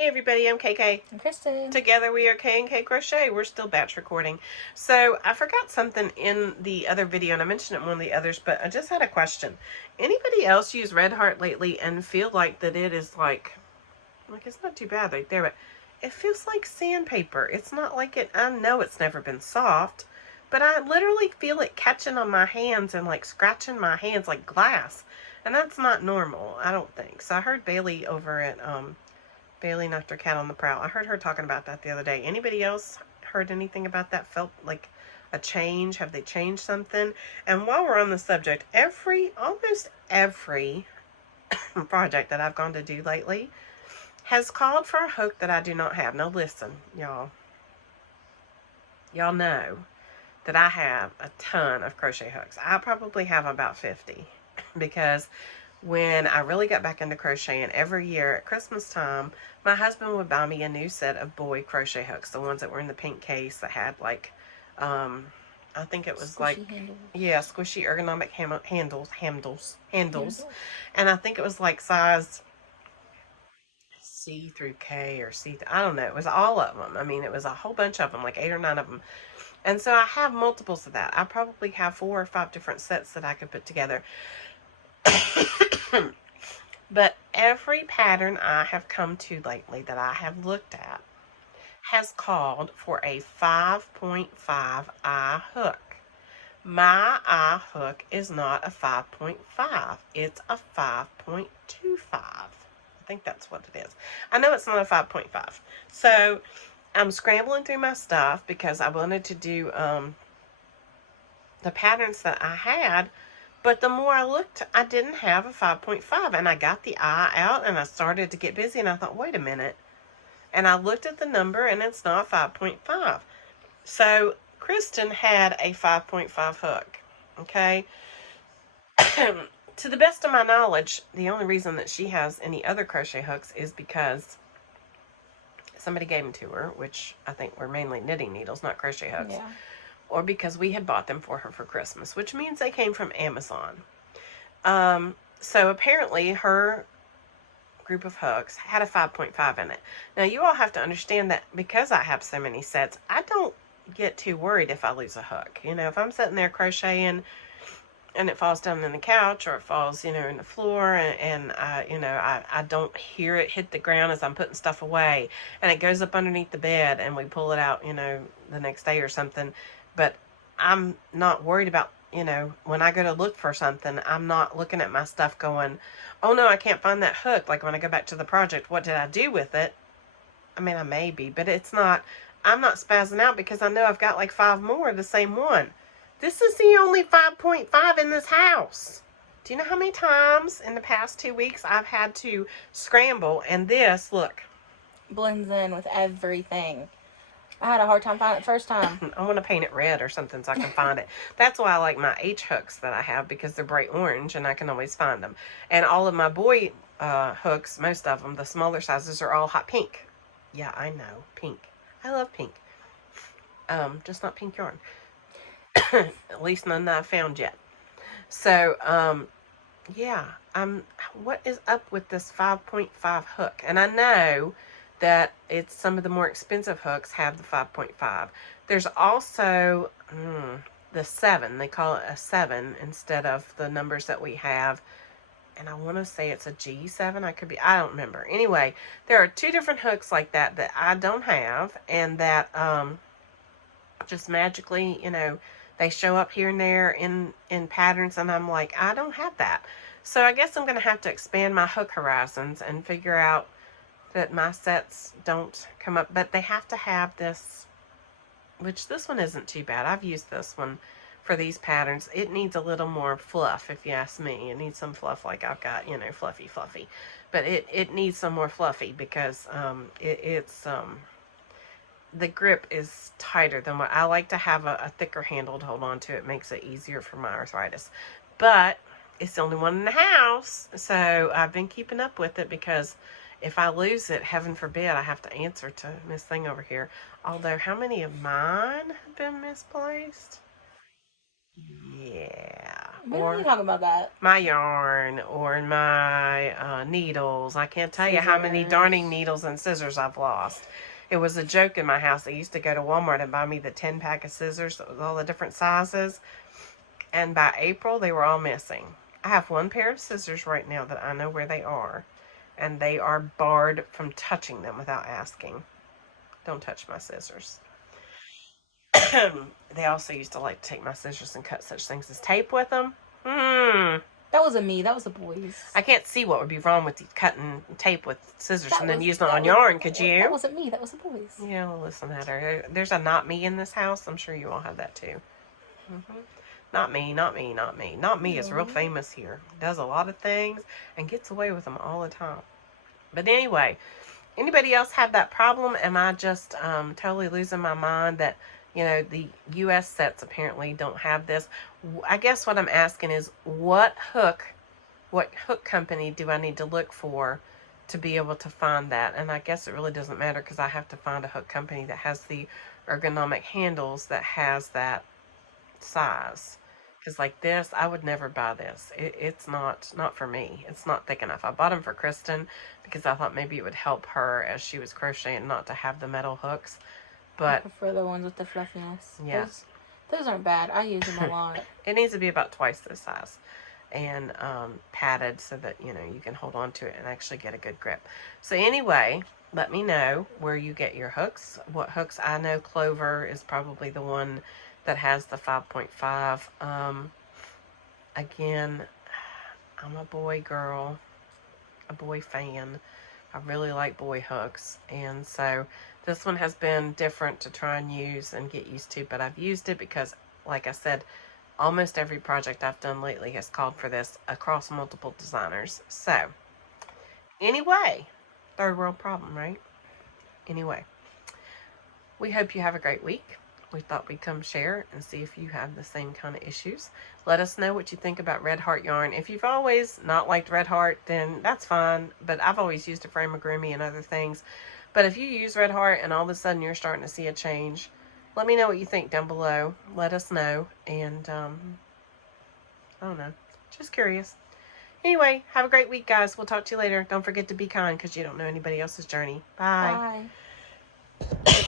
Hey everybody, I'm KK. I'm Kristen. Together we are K&K Crochet. We're still batch recording. So I forgot something in the other video, and I mentioned it in one of the others, but I just had a question. Anybody else use Red Heart lately and feel like that it is like it's not too bad right there, but it feels like sandpaper. It's not like it, I know it's never been soft, but I literally feel it catching on my hands and like scratching my hands like glass. And that's not normal, I don't think. So I heard Bailey over at, Bailey knocked her cat on the prowl. I heard her talking about that the other day. Anybody else heard anything about that? Felt like a change? Have they changed something? And while we're on the subject, almost every project that I've gone to do lately has called for a hook that I do not have. Now listen, y'all. Y'all know that I have a ton of crochet hooks. I probably have about 50 because when I really got back into crocheting, every year at Christmas time, my husband would buy me a new set of boy crochet hooks, the ones that were in the pink case that had like, I think it was Squishy handles. Yeah, squishy ergonomic handles. And I think it was like size C through K or C, I don't know. It was all of them. I mean, it was a whole bunch of them, like 8 or 9 of them. And so I have multiples of that. I probably have 4 or 5 different sets that I could put together. But every pattern I have come to lately that I have looked at has called for a 5.5 eye hook. My eye hook is not a 5.5. It's a 5.25. I think that's what it is. I know it's not a 5.5. So I'm scrambling through my stuff because I wanted to do the patterns that I had. But the more I looked, I didn't have a 5.5, and I got the eye out and I started to get busy and I thought, wait a minute. And I looked at the number and it's not 5.5. So Kristen had a 5.5 hook, okay? To the best of my knowledge, the only reason that she has any other crochet hooks is because somebody gave them to her, which I think were mainly knitting needles, not crochet hooks. Yeah. Or because we had bought them for her for Christmas, which means they came from Amazon. So apparently her group of hooks had a 5.5 in it. Now you all have to understand that because I have so many sets, I don't get too worried if I lose a hook. You know, if I'm sitting there crocheting and it falls down in the couch or it falls, in the floor and I don't hear it hit the ground as I'm putting stuff away and it goes up underneath the bed and we pull it out, the next day or something. But I'm not worried about, when I go to look for something, I'm not looking at my stuff going, oh no, I can't find that hook. Like when I go back to the project, what did I do with it? I mean, I may be, but I'm not spazzing out because I know I've got like 5 more of the same one. This is the only 5.5 in this house. Do you know how many times in the past 2 weeks I've had to scramble? And this, look. Blends in with everything. I had a hard time finding it the first time. I want to paint it red or something so I can find it. That's why I like my H hooks that I have, because they're bright orange and I can always find them. And all of my boy hooks, most of them, the smaller sizes, are all hot pink. Yeah, I know. Pink. I love pink. Just not pink yarn. At least none that I've found yet. So, yeah. What is up with this 5.5 hook? And I know that it's some of the more expensive hooks have the 5.5. There's also the 7. They call it a 7 instead of the numbers that we have. And I want to say it's a G7. I don't remember. Anyway, there are 2 different hooks like that that I don't have, and that just magically, they show up here and there in patterns, and I'm like, I don't have that. So I guess I'm going to have to expand my hook horizons and figure out that my sets don't come up. But they have to have this, which this one isn't too bad. I've used this one for these patterns. It needs a little more fluff, if you ask me. It needs some fluff like I've got, fluffy. But it needs some more fluffy because the grip is tighter than what I like to have. A thicker handle to hold on to. It makes it easier for my arthritis. But it's the only one in the house, so I've been keeping up with it, because if I lose it, heaven forbid, I have to answer to Miss Thing over here. Although, how many of mine have been misplaced? Yeah. We or don't talk about that. my yarn, or my needles. I can't tell you how many Scissors. darning needles and scissors I've lost. It was a joke in my house. I used to go to Walmart and buy me the 10-pack of scissors with all the different sizes. And by April, they were all missing. I have one pair of scissors right now that I know where they are. And they are barred from touching them without asking. Don't touch my scissors. They also used to like to take my scissors and cut such things as tape with them. That wasn't me. That was the boys. I can't see what would be wrong with you cutting tape with scissors and then using it on yarn, could you? That wasn't me. That was the boys. Yeah, well, listen at her. There's a not me in this house. I'm sure you all have that too. Not me, not me, not me. Not me is real famous here. Does a lot of things and gets away with them all the time. But anyway, anybody else have that problem? Am I just totally losing my mind that, you know, the U.S. sets apparently don't have this? I guess what I'm asking is what hook company do I need to look for to be able to find that? And I guess it really doesn't matter because I have to find a hook company that has the ergonomic handles that has that size. Because like this, I would never buy this. It's not for me. It's not thick enough. I bought them for Kristen because I thought maybe it would help her as she was crocheting not to have the metal hooks. But I prefer the ones with the fluffiness. Yeah. Those aren't bad. I use them a lot. It needs to be about twice this size and padded so that, you know, you can hold on to it and actually get a good grip. So anyway, let me know where you get your hooks. What hooks? I know Clover is probably the one that has the 5.5. Again, I'm a boy girl, a boy fan. I really like boy hooks, and so this one has been different to try and use and get used to, but I've used it because, like I said, almost every project I've done lately has called for this across multiple designers. So anyway, third world problem, right? Anyway, we hope you have a great week. We thought we'd come share and see if you have the same kind of issues. Let us know what you think about Red Heart yarn. If you've always not liked Red Heart, then that's fine. But I've always used it for amigurumi and other things. But if you use Red Heart and all of a sudden you're starting to see a change, let me know what you think down below. Let us know. And, I don't know. Just curious. Anyway, have a great week, guys. We'll talk to you later. Don't forget to be kind because you don't know anybody else's journey. Bye. Bye.